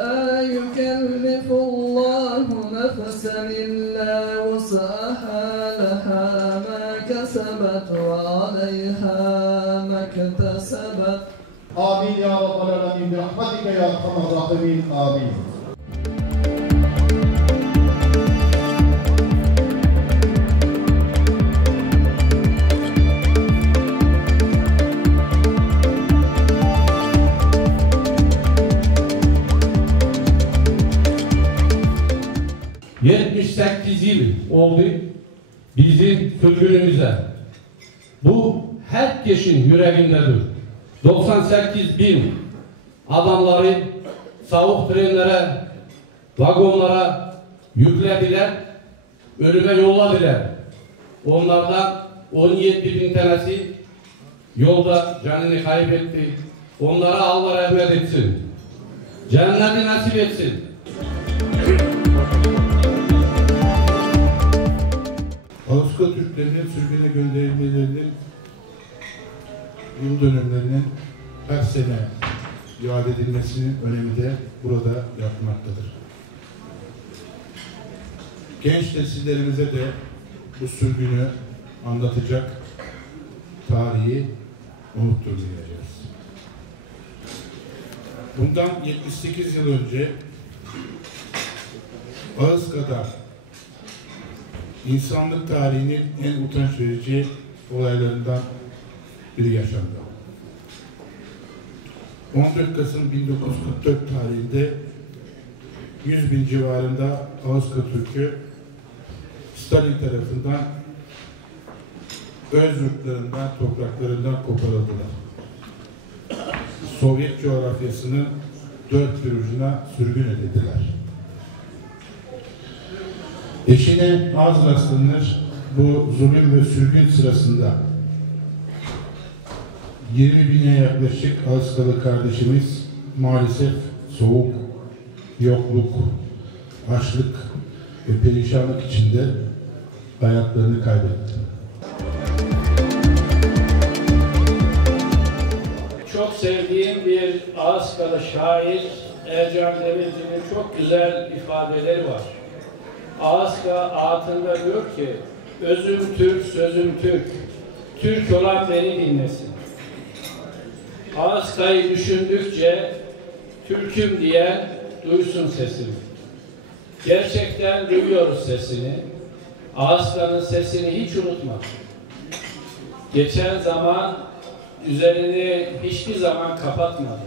لا يكلف الله نفسا إلا وسعها لها ما كسبت وعليها ما اكتسبت. آمين يا رب العالمين برحمتك يا أرحم الراحمين. آمين. ...78 yıl oldu bizim sürgünümüze. Bu herkesin yüreğindedir. 98 bin adamları soğuk trenlere, vagonlara yüklediler, ölüme yolladılar. Onlardan 17 bin tanesi yolda canını kaybetti. Onlara Allah rahmet etsin. Cenneti nasip etsin. Ağustos Türklerinin sürgüne gönderilmelerinin yıl dönümlerinin her sene iade edilmesinin önemi de burada yatmaktadır. Genç nesillerimize de bu sürgünü anlatacak tarihi unutturmayacağız. Bundan 78 yıl önce Ağızka'da insanlık tarihinin en utanç verici olaylarından biri yaşandı. 14 Kasım 1944 tarihinde 100 bin civarında Ağızka Türk'ü Stalin tarafından öz yurtlarından, topraklarından koparıldılar. Sovyet coğrafyasının dört bir ucuna sürgün edildiler. Eşine az rastlanır bu zulüm ve sürgün sırasında 20 bine yaklaşık Ağızkalı kardeşimiz maalesef soğuk, yokluk, açlık ve perişanlık içinde hayatlarını kaybetti. Çok sevdiğim bir Ağızkalı şair Ercan Demirci'nin çok güzel ifadeleri var. Ağızka ağıtında diyor ki, özüm Türk, sözüm Türk, Türk olan beni dinlesin. Ağızka'yı düşündükçe Türk'üm diyen duysun sesini. Gerçekten duyuyoruz sesini. Ağızka'nın sesini hiç unutma. Geçen zaman üzerini hiçbir zaman kapatmadı.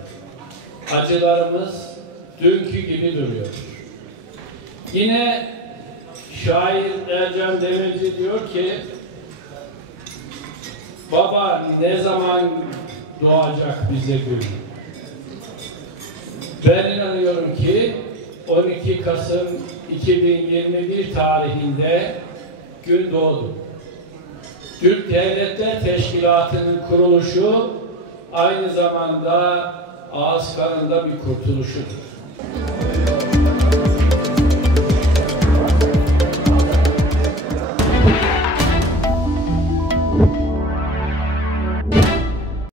Acılarımız dünkü gibi duruyor. Yine şair Ercan Demirci diyor ki, baba ne zaman doğacak bize gün? Ben inanıyorum ki 12 Kasım 2021 tarihinde gün doğdu. Türk Devletler Teşkilatı'nın kuruluşu aynı zamanda Ağızka'nın da bir kurtuluşudur.